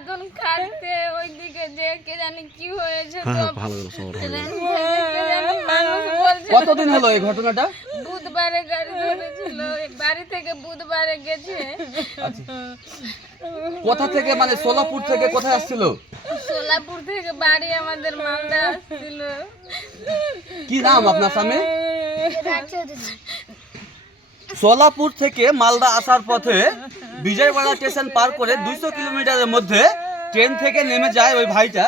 বাদন খাটতে ওইদিকে যে কে জানি কি হয়েছে হ্যাঁ তো ভালো কতদিন হলো এই ঘটনাটা? বুধবারে গাড়ি ধরেছিল বাড়ি থেকে বুধবারে গেছে। কোথা থেকে মানে সোলাপুর থেকে কোথায় আসছিল? সোলাপুর থেকে বাড়ি আমাদের মালদা আসছিল। কি নাম আপনার স্বামী? সোলাপুর থেকে মালদা আসার পথে বিজয়বাড়া স্টেশন পার করে দুইশো কিলোমিটারের মধ্যে ট্রেন থেকে নেমে যায় ওই ভাইটা।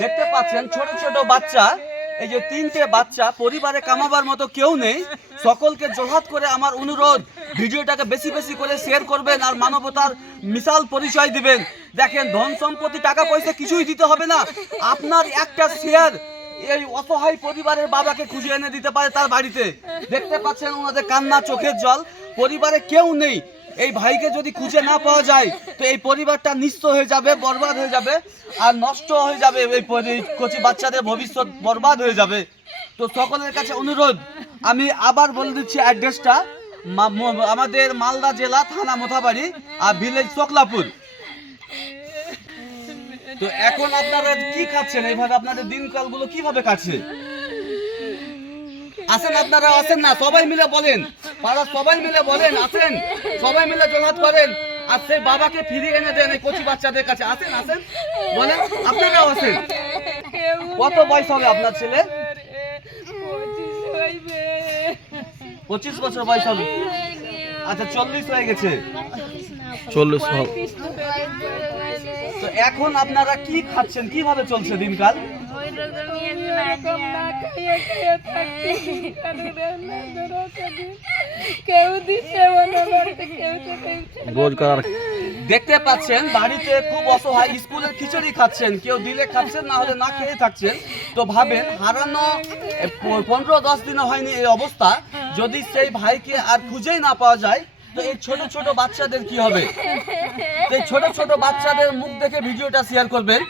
দেখতে পাচ্ছেন ছোট ছোট বাচ্চা, এই যে তিনটে বাচ্চা, পরিবারে কামাবার মতো কেউ নেই। সকলকে জোহাত করে আমার অনুরোধ, ভিডিওটাকে বেশি বেশি করে শেয়ার করবেন আর মানবতার মিশাল পরিচয় দিবেন। দেখেন, ধন সম্পত্তি, টাকা পয়সা কিছুই দিতে হবে না। আপনার একটা শেয়ার এই অসহায় পরিবারের বাবাকে খুঁজে এনে দিতে পারে তার বাড়িতে। দেখতে পাচ্ছেন ওনাদের কান্না, চোখের জল। পরিবারে কেউ নেই। এই ভাইকে যদি খুঁজে না পাওয়া যায়, তো এই পরিবারটা নিঃস্ব হয়ে যাবে, বরবাদ হয়ে যাবে, আর নষ্ট হয়ে যাবে এই কচি বাচ্চাদের ভবিষ্যৎ বরবাদ হয়ে যাবে। তো সকলের কাছে অনুরোধ, আমি আবার বলে দিচ্ছি অ্যাড্রেসটা আমাদের মালদা জেলা থানা মোথাবাড়ি আর ভিলেজ চকলাপুর। তো এখন আপনারা কি খাচ্ছেন? এইভাবে আপনাদের দিনকালগুলো কীভাবে কাটছে? আসেন আপনারা আসেন না সবাই মিলে বলেন। পাড়া সবাই মিলে বলেন আসেন। সবাই মিলে জমাত করেন। আর সেই বাবাকে ফিরিয়ে এনে দেন এই কচি বাচ্চাদের কাছে। আসেন আসেন। বলেন আপনারাও আসেন। কত বয়স হবে আপনার ছেলে? পঁচিশ বছর বয়স হবে। আচ্ছা চল্লিশ হয়ে গেছে। চল্লিশ তো এখন আপনারা কি খাচ্ছেন? কীভাবে চলছে দিনকাল? ওই রকমই একজন কেউ দিচ্ছে দেখতে পাচ্ছেন, বাড়িতে খুব অসহায় স্কুলের খিচুড়ি খাচ্ছেন, কেউ দিলে খাচ্ছেন, না হলে না খেয়ে থাকছেন। তো ভাবেন, হারানো পনেরো, দশ দিনও হয়নি এই অবস্থা। যদি সেই ভাইকে আর খুঁজেই না পাওয়া যায়, তো এই ছোট ছোট বাচ্চাদের কি হবে? এই ছোট ছোট বাচ্চাদের মুখ দেখে ভিডিওটা শেয়ার করবেন।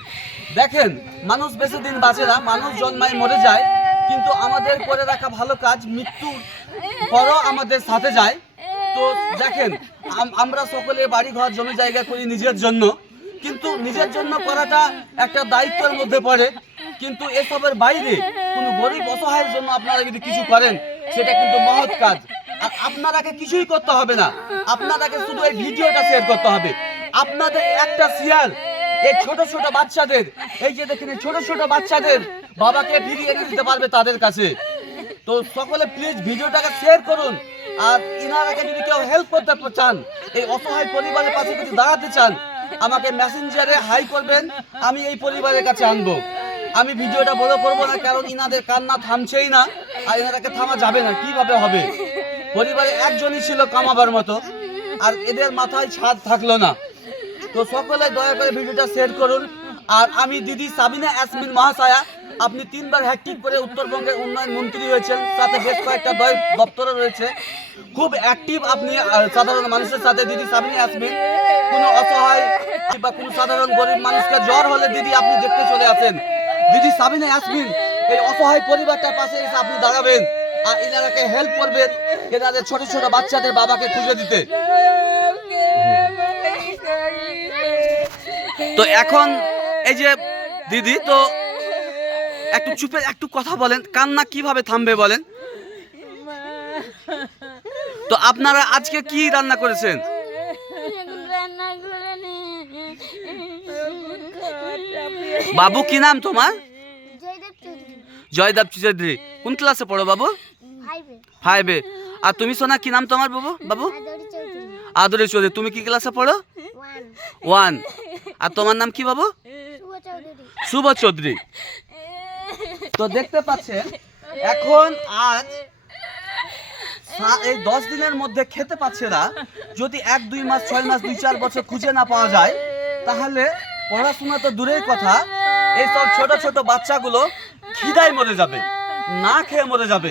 দেখেন, মানুষ বেশি দিন বাঁচে না, মানুষ জন্মায় মরে যায়, কিন্তু আমাদের করে রাখা ভালো কাজ মৃত্যুর পরও আমাদের সাথে যায়। তো দেখেন আমরা সকলে বাড়ি ঘর জমি জায়গা করি নিজের জন্য, কিন্তু নিজের জন্য করাটা একটা দায়িত্বের মধ্যে পড়ে। কিন্তু এসবের বাইরে কোনো গরিব অসহায়ের জন্য আপনারা যদি কিছু করেন, সেটা কিন্তু মহৎ কাজ। আর আপনারাকে কিছুই করতে হবে না। আপনারাকে শুধু এই ভিডিওটা শেয়ার করতে হবে। আপনাদের একটা শেয়ার এই ছোট ছোট বাচ্চাদের, এই যে দেখেন ছোট ছোট বাচ্চাদের বাবাকে ফিরিয়ে এনে দিতে পারবে তাদের কাছে। তো সকলে প্লিজ ভিডিওটাকে শেয়ার করুন। আর ইনারাকে যদি কেউ হেল্প করতে চান, এই অসহায় পরিবারের পাশে যদি দাঁড়াতে চান, আমাকে মেসেঞ্জারে হাই করবেন, আমি এই পরিবারের কাছে আনব। আমি ভিডিওটা বড় করব না, কারণ ইনাদের কান্না থামছেই না, আর এনারাকে থামা যাবে না, কীভাবে হবে? পরিবারে একজনই ছিল কামাবার মতো, আর এদের মাথায় ছাদ থাকল না। তো সকলে দয়া করে ভিডিওটা শেয়ার করুন। আর আমি দিদি সাবিনা ইয়াসমিন মহাশয়া, আপনি তিনবার হ্যাট্রিক করে উত্তরবঙ্গের উন্নয়ন মন্ত্রী হয়েছেন, সাথে বেশ কয়েকটা দয় দপ্তরে রয়েছে। খুব অ্যাক্টিভ আপনি সাধারণ মানুষের সাথে দিদি সাবিনা ইয়াসমিন কোনো অসহায় বা কোনো সাধারণ গরিব মানুষকে জ্বর হলে দিদি আপনি দেখতে চলে আসেন। দিদি সাবিনা ইয়াসমিন এই অসহায় পরিবারটার পাশে এসে আপনি দাঁড়াবেন। আর এনারাকে হেল্প করবেন, এনাদের ছোট ছোট বাচ্চাদের বাবাকে খুঁজে দিতে। তো এখন এই যে দিদি তো একটু চুপে একটু কথা বলেন কান্না কীভাবে থামবে বলেন? তো আপনারা আজকে কি রান্না করেছেন? বাবু কি নাম তোমার? জয়দেব চৌধুরী। কোন ক্লাসে পড়ো বাবু? ফাইভে আর তুমি সোনা কি নাম তোমার বাবু? বাবু? আদরি চৌধুরী। তুমি কি ক্লাসে পড়ো? ওয়ান আর তোমার নাম কি বাবু? শুভ চৌধুরী। তো দেখতে পাচ্ছেন, এখন আজ এই দশ দিনের মধ্যে খেতে পাচ্ছে না। যদি এক, দুই মাস, ছয় মাস, দুই, চার বছর খুঁজে না পাওয়া যায়, তাহলে পড়াশোনা তো দূরের কথা। এই সব ছোট ছোট বাচ্চাগুলো খিদায় মরে যাবে, না খেয়ে মরে যাবে।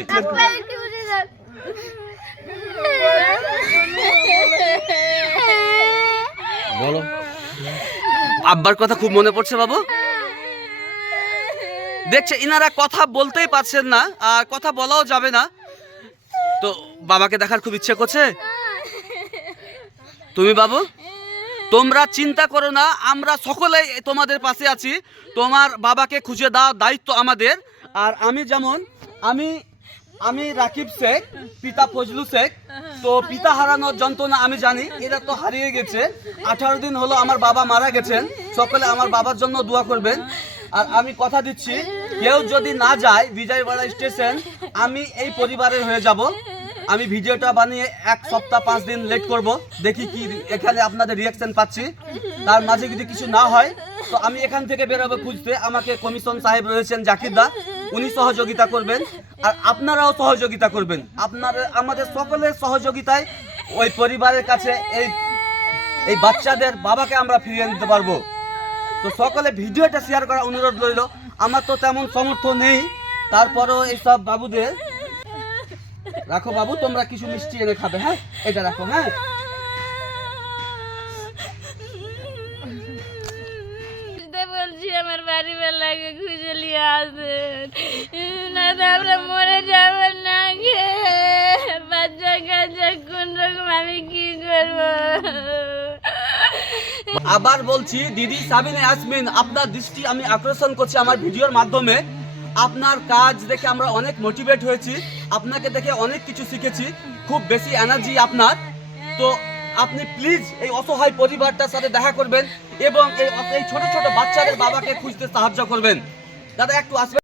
বলো। আব্বার কথা খুব মনে পড়ছে বাবু? দেখছে, ইনারা কথা বলতেই পারছেন না, আর কথা বলাও যাবে না। তো বাবাকে দেখার খুব ইচ্ছে করছে? তুমি বাবু? তোমরা চিন্তা করো না, আমরা সকলেই তোমাদের পাশে আছি। তোমার বাবাকে খুঁজে দাও দায়িত্ব আমাদের। আর আমি যেমন, আমি আমি রাকিব শেখ, পিতা ফজলু শেখ তো পিতা হারানোর যন্ত্রণা আমি জানি, এরা তো হারিয়ে গেছে। আঠারো দিন হলো আমার বাবা মারা গেছেন, সকলে আমার বাবার জন্য দোয়া করবেন। আর আমি কথা দিচ্ছি, কেউ যদি না যায় বিজয়বাড়া স্টেশন, আমি এই পরিবারের হয়ে যাব। আমি ভিডিওটা বানিয়ে এক সপ্তাহ পাঁচ দিন লেট করব, দেখি কি এখানে আপনাদের রিয়াকশন পাচ্ছি। তার মাঝে যদি কিছু না হয়, তো আমি এখান থেকে বেরোবো খুঁজতে। আমাকে কমিশন সাহেব রয়েছেন জাকির দা। উনি সহযোগিতা করবেন, আর আপনারাও সহযোগিতা করবেন। আপনারা, আমাদের সকলের সহযোগিতায় ওই পরিবারের কাছে এই এই বাচ্চাদের বাবাকে আমরা ফিরিয়ে নিতে পারব। তো সকলে ভিডিওটা শেয়ার করার অনুরোধ রইল। আমার তো তেমন সমর্থ নেই। তারপরেও এইসব বাবুদের রাখো বাবু, তোমরা কিছু মিষ্টি এনে খাবে হ্যাঁ? এটা রাখো হ্যাঁ? বলছি আমার বাড়ি বেলাকে আমরা মরে যাব না বাচ্চা কাচ্চা কোন রকম আমি কি করব আবার বলছি, দিদি সাবিনে আসমিন আপনার দৃষ্টি আমি আকর্ষণ করছি আমার ভিডিওর মাধ্যমে। আপনার কাজ দেখে আমরা অনেক মোটিভেট হয়েছি। আপনাকে দেখে অনেক কিছু শিখেছি। খুব বেশি এনার্জি আপনার। তো আপনি প্লিজ এই অসহায় পরিবারটার সাথে দেখা করবেন এবং এই ছোট ছোট বাচ্চাদের বাবাকে খুঁজতে সাহায্য করবেন। দাদা একটু আসবেন